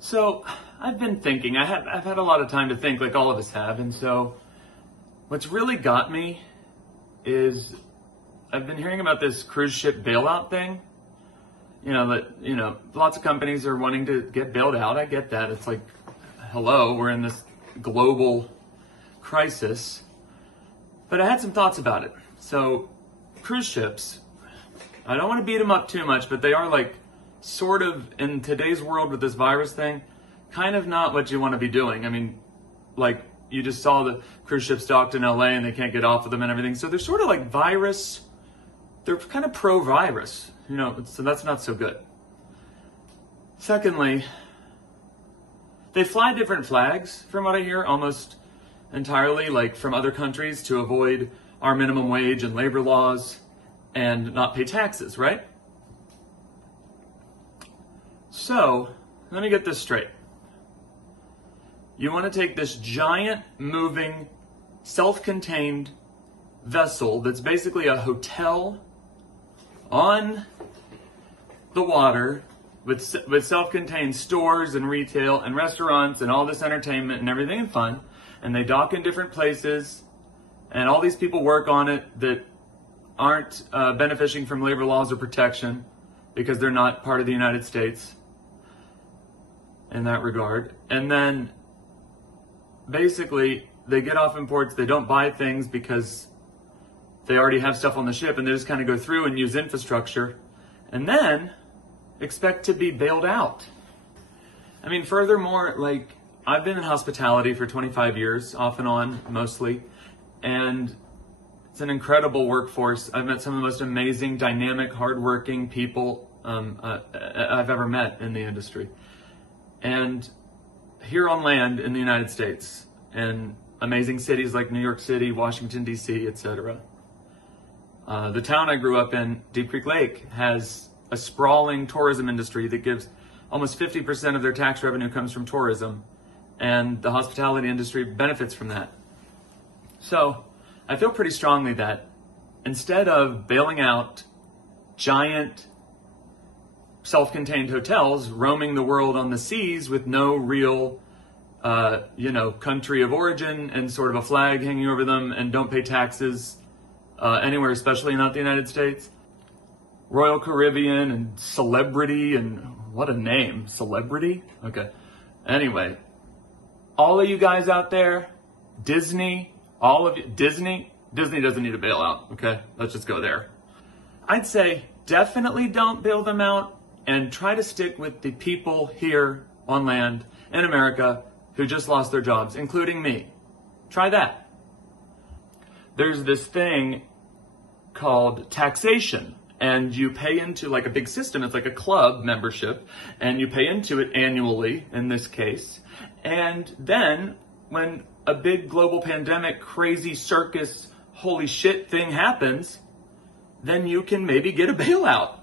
So I've been thinking, I've had a lot of time to think, like all of us have. And so what's really got me is I've been hearing about this cruise ship bailout thing. Lots of companies are wanting to get bailed out. I get that. It's like, hello, we're in this global crisis. But I had some thoughts about it. So cruise ships, I don't want to beat them up too much, but they are like sort of in today's world with this virus thing, kind of not what you want to be doing. I mean, like you just saw the cruise ships docked in LA and they can't get off of them and everything. So they're sort of like virus. They're kind of pro-virus, so that's not so good. Secondly, they fly different flags from what I hear, almost entirely like from other countries to avoid our minimum wage and labor laws and not pay taxes, right? So, let me get this straight. You want to take this giant, moving, self-contained vessel that's basically a hotel on the water with self-contained stores and retail and restaurants and all this entertainment and everything and fun, and they dock in different places, and all these people work on it that aren't benefiting from labor laws or protection because they're not part of the United States in that regard. And then basically they get off in ports, they don't buy things because they already have stuff on the ship, and they just kind of go through and use infrastructure and then expect to be bailed out. I mean, furthermore, like I've been in hospitality for 25 years, off and on mostly, and it's an incredible workforce. I've met some of the most amazing, dynamic, hardworking people I've ever met in the industry. And here on land in the United States, and amazing cities like New York City, Washington, D.C., etc. The town I grew up in, Deep Creek Lake, has a sprawling tourism industry that gives almost 50% of their tax revenue comes from tourism, and the hospitality industry benefits from that. So I feel pretty strongly that instead of bailing out giant self-contained hotels roaming the world on the seas with no real country of origin and sort of a flag hanging over them and don't pay taxes anywhere, especially not the United States. Royal Caribbean and Celebrity, and what a name, Celebrity? Okay. Anyway, all of you guys out there, Disney, all of you, Disney doesn't need a bailout, okay? Let's just go there. I'd say definitely don't bail them out and try to stick with the people here on land in America who just lost their jobs, including me. Try that. There's this thing called taxation, and you pay into like a big system. It's like a club membership, and you pay into it annually in this case. And then when a big global pandemic, crazy circus, holy shit thing happens, then you can maybe get a bailout.